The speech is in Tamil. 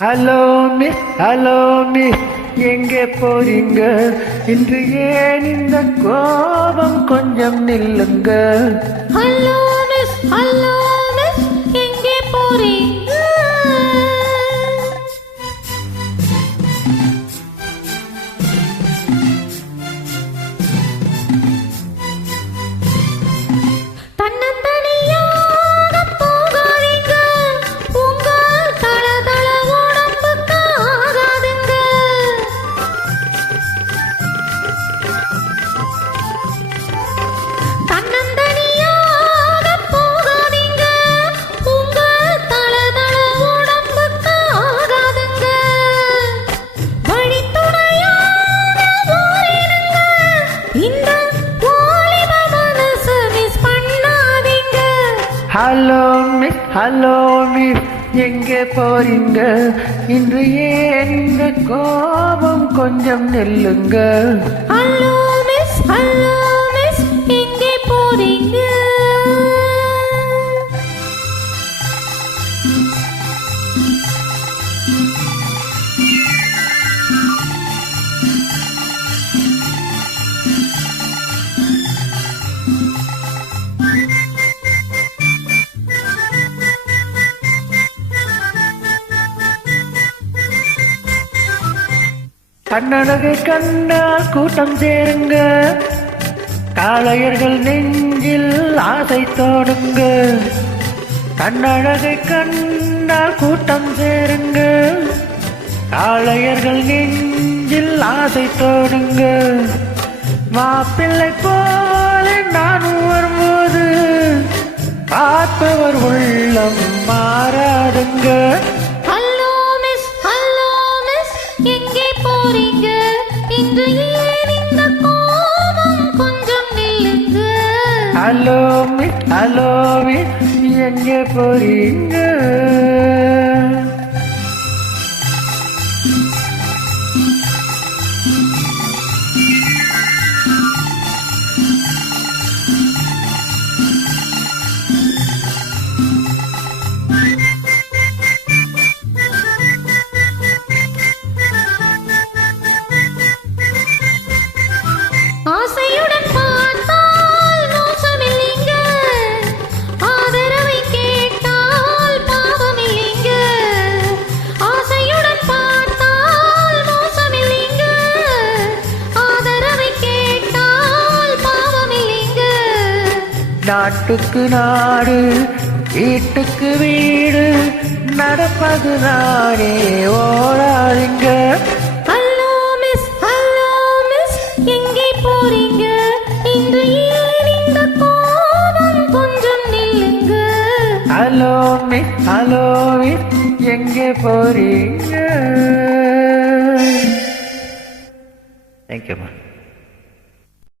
ஹலோ மிஸ் ஹலோ மிஸ் எங்கே போறீங்க இன்று ஏன் இந்த கோபம் கொஞ்சம் நில்லுங்க hello miss hello hello miss hello miss எங்கே போறீங்க இன்று ஏன் இந்த கோபம் கொஞ்சம் நெல்லுங்க ஹலோ மிஸ் ஹலோ கண்ணழகை கண்ணா கூட்டம் சேருங்க காளையர்கள் நெஞ்சில் ஆசை தோடுங்க. கண்ணழகு கண்ணா கூட்டம் சேருங்க காளையர்கள் நெஞ்சில் ஆசை தோடுங்க. மாப்பிள்ளை போல நானும் வரும்போது பார்ப்பவர் உள்ளம் மாறாதுங்க. ஹலோ மிஸ் ஹலோ மிஸ் எங்கே போறீங்க? நாட்டுக்கு நாடு வீட்டுக்கு வீடு நடப்பது நானே ஓடாதீங்க. ஹலோ மிஸ் ஹலோ மிஸ் எங்கே போறீங்க? இன்று ஏன் இந்த கோபம் கொஞ்சம் நில்லுங்க. ஹலோ மிஸ் ஹலோ மிஸ் எங்கே போறீங்க? தேங்க்யூம்மா